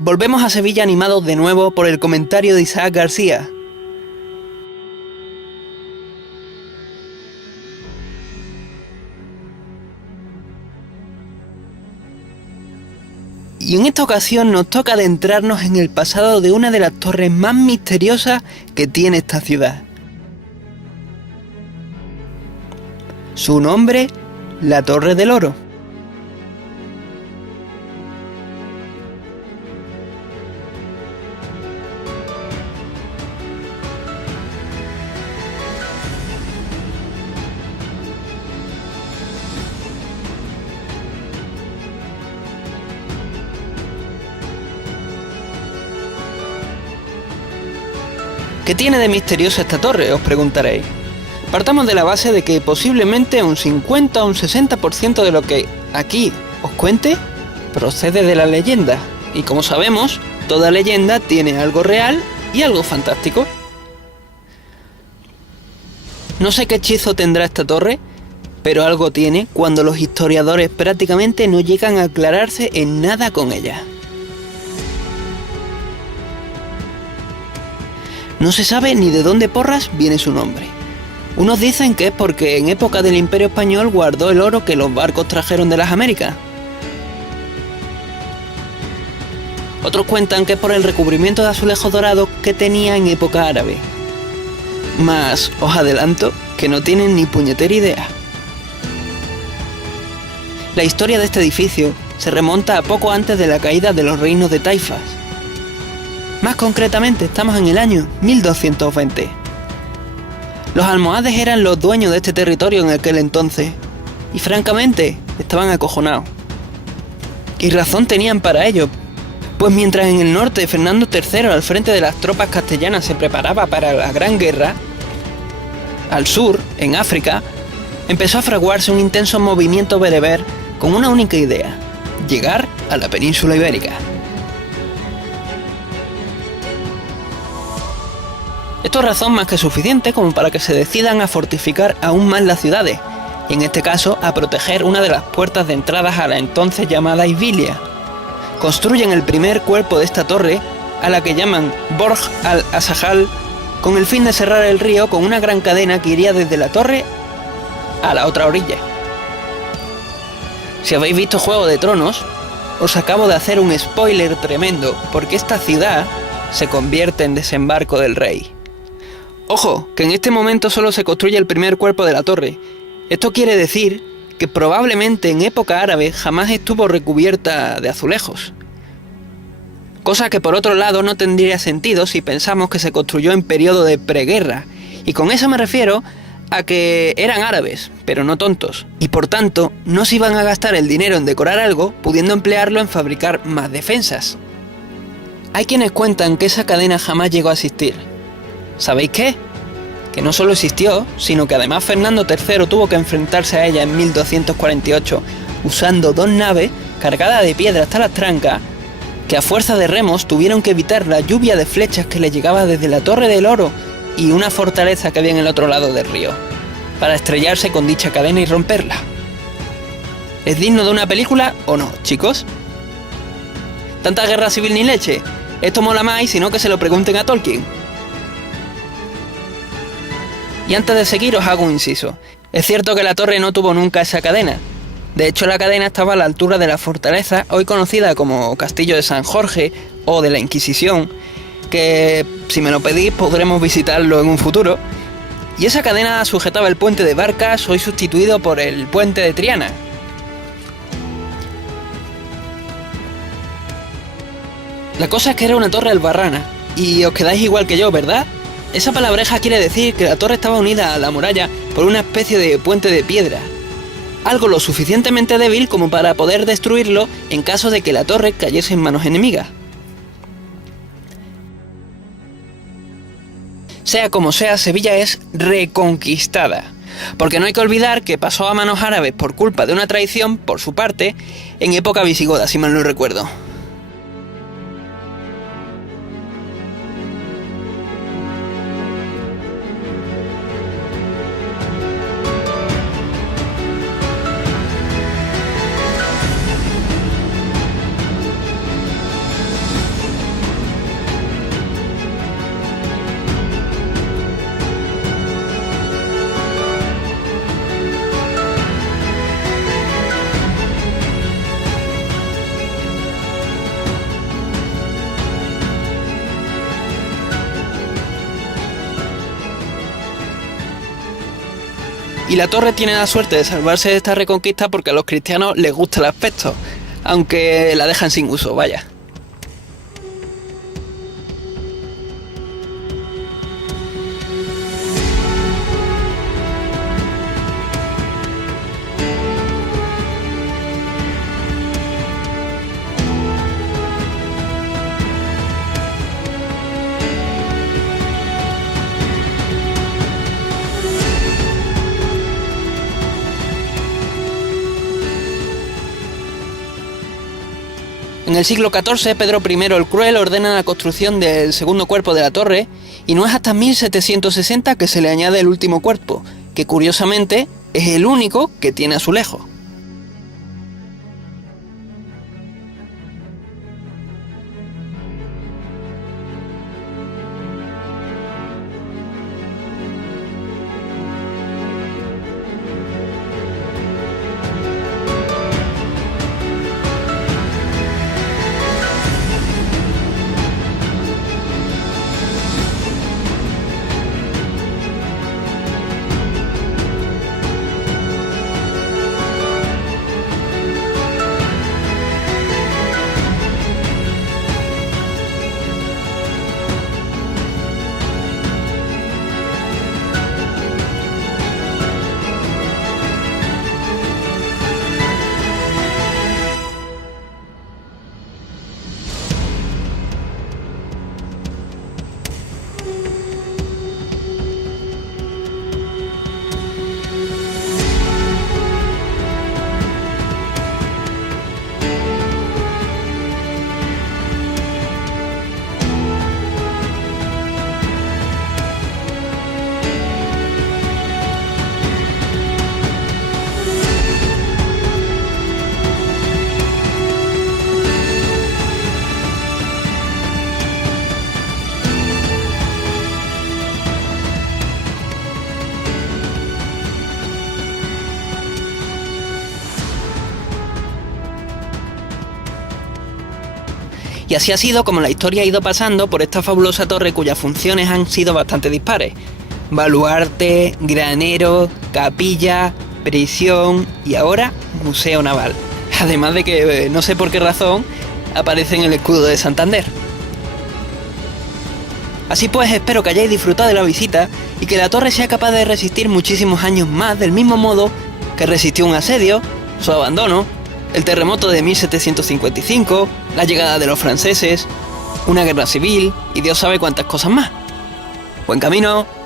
Volvemos a Sevilla animados de nuevo por el comentario de Isaac García. Y en esta ocasión nos toca adentrarnos en el pasado de una de las torres más misteriosas que tiene esta ciudad. Su nombre, la Torre del Oro. ¿Qué tiene de misteriosa esta torre?, os preguntaréis. Partamos de la base de que posiblemente un 50 o un 60% de lo que aquí os cuente procede de la leyenda. Y como sabemos, toda leyenda tiene algo real y algo fantástico. No sé qué hechizo tendrá esta torre, pero algo tiene cuando los historiadores prácticamente no llegan a aclararse en nada con ella. No se sabe ni de dónde porras viene su nombre. Unos dicen que es porque en época del Imperio Español guardó el oro que los barcos trajeron de las Américas. Otros cuentan que es por el recubrimiento de azulejos dorados que tenía en época árabe. Mas os adelanto que no tienen ni puñetera idea. La historia de este edificio se remonta a poco antes de la caída de los reinos de Taifas. Más concretamente, estamos en el año 1220. Los almohades eran los dueños de este territorio en aquel entonces, y francamente, estaban acojonados. Y razón tenían para ello, pues mientras en el norte Fernando III al frente de las tropas castellanas se preparaba para la Gran Guerra, al sur, en África, empezó a fraguarse un intenso movimiento bereber con una única idea: llegar a la península ibérica. Esto es razón más que suficiente como para que se decidan a fortificar aún más las ciudades, y en este caso a proteger una de las puertas de entradas a la entonces llamada Iberia. Construyen el primer cuerpo de esta torre, a la que llaman Borj al-Asahal, con el fin de cerrar el río con una gran cadena que iría desde la torre a la otra orilla. Si habéis visto Juego de Tronos, os acabo de hacer un spoiler tremendo, porque esta ciudad se convierte en desembarco del rey. Ojo, que en este momento solo se construye el primer cuerpo de la torre. Esto quiere decir que probablemente en época árabe jamás estuvo recubierta de azulejos. Cosa que por otro lado no tendría sentido si pensamos que se construyó en periodo de preguerra. Y con eso me refiero a que eran árabes, pero no tontos. Y por tanto, no se iban a gastar el dinero en decorar algo, pudiendo emplearlo en fabricar más defensas. Hay quienes cuentan que esa cadena jamás llegó a existir. ¿Sabéis qué? Que no solo existió, sino que además Fernando III tuvo que enfrentarse a ella en 1248, usando dos naves cargadas de piedra hasta las trancas, que a fuerza de remos tuvieron que evitar la lluvia de flechas que le llegaba desde la Torre del Oro y una fortaleza que había en el otro lado del río, para estrellarse con dicha cadena y romperla. ¿Es digno de una película o no, chicos? ¿Tanta guerra civil ni leche? Esto mola más y si no que se lo pregunten a Tolkien. Y antes de seguir os hago un inciso. Es cierto que la torre no tuvo nunca esa cadena. De hecho, la cadena estaba a la altura de la fortaleza, hoy conocida como Castillo de San Jorge o de la Inquisición, que si me lo pedís podremos visitarlo en un futuro. Y esa cadena sujetaba el puente de Barcas, hoy sustituido por el puente de Triana. La cosa es que era una torre albarrana, y os quedáis igual que yo, ¿verdad? Esa palabreja quiere decir que la torre estaba unida a la muralla por una especie de puente de piedra. Algo lo suficientemente débil como para poder destruirlo en caso de que la torre cayese en manos enemigas. Sea como sea, Sevilla es reconquistada. Porque no hay que olvidar que pasó a manos árabes por culpa de una traición, por su parte, en época visigoda, si mal no recuerdo. Y la torre tiene la suerte de salvarse de esta reconquista porque a los cristianos les gusta el aspecto, aunque la dejan sin uso, vaya. En el siglo XIV, Pedro I el Cruel ordena la construcción del segundo cuerpo de la torre, y no es hasta 1760 que se le añade el último cuerpo, que curiosamente es el único que tiene azulejo. Y así ha sido como la historia ha ido pasando por esta fabulosa torre cuyas funciones han sido bastante dispares. Baluarte, granero, capilla, prisión y ahora museo naval. Además de que, no sé por qué razón, aparece en el escudo de Santander. Así pues, espero que hayáis disfrutado de la visita y que la torre sea capaz de resistir muchísimos años más, del mismo modo que resistió un asedio, su abandono, el terremoto de 1755, la llegada de los franceses, una guerra civil y Dios sabe cuántas cosas más. ¡Buen camino!